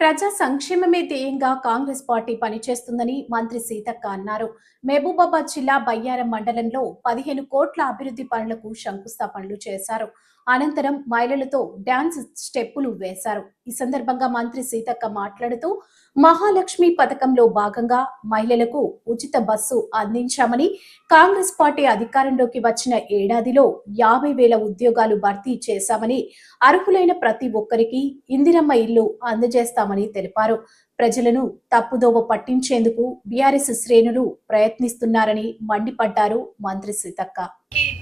ప్రజా సంక్షేమమే ధ్యేయంగా కాంగ్రెస్ పార్టీ పనిచేస్తుందని మంత్రి సీతక్క అన్నారు. మహబూబాబాద్ జిల్లా బయ్యారం మండలంలో 15 కోట్ల అభివృద్ధి పనులకు శంకుస్థాపనలు చేశారు. అనంతరం మహిళలతో డాన్స్ స్టెప్పులు వేశారు. ఈ సందర్భంగా మంత్రి సీతక్క మాట్లాడుతూ మహాలక్ష్మి పథకంలో భాగంగా మహిళలకు ఉచిత బస్సు అందించామని, కాంగ్రెస్ పార్టీ అధికారంలోకి వచ్చిన ఏడాదిలో 50,000 ఉద్యోగాలు భర్తీ చేశామని, అర్హులైన ప్రతి ఒక్కరికి ఇందిరమ్మ ఇల్లు అందజేస్తామని తెలిపారు. ప్రజలను తప్పుదోవ పట్టించేందుకు బీఆర్ఎస్ శ్రేణులు ప్రయత్నిస్తున్నారని మండిపడ్డారు మంత్రి సీతక్క.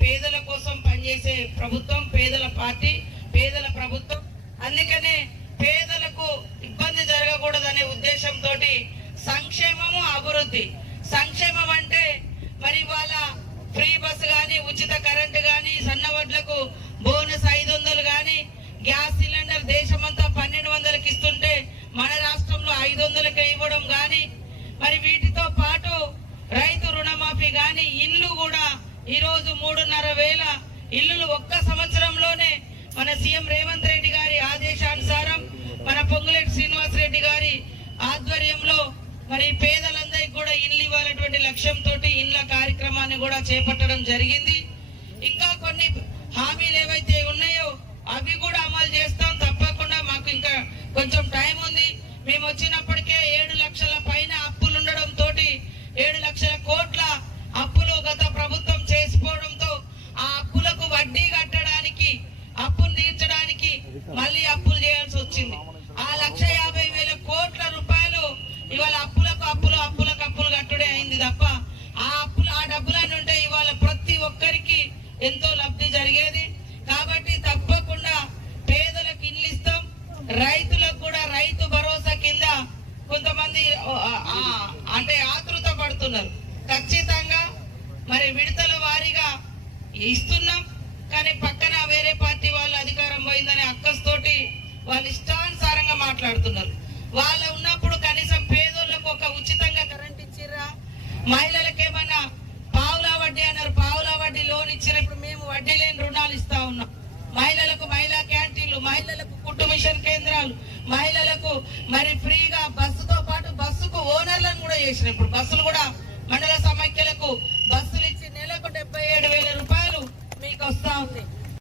పేదల కోసం పనిచేసే ప్రభుత్వం, పేదల పార్టీ, పేదల ప్రభుత్వం. అందుకనే పేదలకు ఇబ్బంది జరగకూడదనే ఉద్దేశంతో సంక్షేమము, అభివృద్ధి. సంక్షేమం అంటే మరి వాళ్ళ ఫ్రీ బస్ గాని, ఉచిత కరెంటు గాని, సన్నవడ్లకు బోనస్ 500 గాని, గ్యాస్ సిలిండర్ దేశమంతా 1200కి ఇస్తుంటే మన రాష్ట్రంలో 500కి ఇవ్వడం గాని, మరి వీటితో పాటు రైతు రుణమాఫీ గాని, ఇల్లు కూడా ఈరోజు 3,500 ఇల్లులు ఒక్క సంవత్సరంలోనే మన సీఎం రేవంత్ రెడ్డి గారి ఆదేశానుసారం, మన పొంగులేటి శ్రీనివాస్ రెడ్డి గారి ఆధ్వర్యంలో మరి పేదలందరికీ కూడా ఇల్లు ఇవ్వాలటువంటి లక్ష్యంతో ఇళ్ల కార్యక్రమాన్ని కూడా చేపట్టడం జరిగింది. ఇంకా కొన్ని హామీలు ఏవైతే ఉన్నాయో అవి కూడా అమలు చేస్తాం తప్పకుండా. మాకు ఇంకా కొంచెం టైం ఉంది. మేము వచ్చినప్పటికే 7 లక్షల పైన అప్పులు ఉండడం తోటి 7 లక్షల కోట్ల అప్పులు గత ప్రభుత్వం చేసిపోవడంతో ఆ అప్పులకు వడ్డీ కట్టడానికి, అప్పులు తీర్చడానికి మళ్ళీ అప్పులు చేయాల్సి వచ్చింది. ఆ 1,50,000 కోట్ల రూపాయలు ఇవాళ అప్పులు కట్టుడే అయింది తప్ప ఆ డబ్బులన్నీ ఉంటే ఇవాళ ప్రతి ఒక్కరికి ఎంతో లబ్ధి జరిగేది. కాబట్టి తప్పకుండా పేదలకు ఇల్లు ఇస్తాం. రైతులకు కూడా రైతు భరోసా కింద కొంతమంది అంటే ఆతృత పడుతున్నారు. ఖచ్చితంగా మరి విడతల వారీగా ఇస్తున్నాం. కానీ పక్కన వేరే పార్టీ వాళ్ళు అధికారం పోయిందనే అక్కస్తోటి వాళ్ళు ఇష్టానుసారంగా మాట్లాడుతున్నారు. వాళ్ళు ఉన్నప్పుడు కనీసం పేదోళ్లకు ఒక ఉచితంగా కరెంట్ ఇచ్చిర్రా? మహిళలకు ఏమన్నా పావులా వడ్డీ అన్నారు, పావులా వడ్డీ లోన్ ఇచ్చిన. ఇప్పుడు మేము వడ్డీ లేని రుణాలు ఇస్తా ఉన్నాం. మహిళలకు మహిళా క్యాంటీన్లు, మహిళలకు కుట్టు మిషన్ కేంద్రాలు, మహిళలకు మరి ఫ్రీగా బస్సుతో పాటు బస్సుకు ఓనర్లను కూడా చేసిన. ఇప్పుడు బస్సులు కూడా మండల సమైక్యలకు బస్సులు ఇచ్చి నెలకు 77,000 రూపాయలు మీకు వస్తా ఉంది.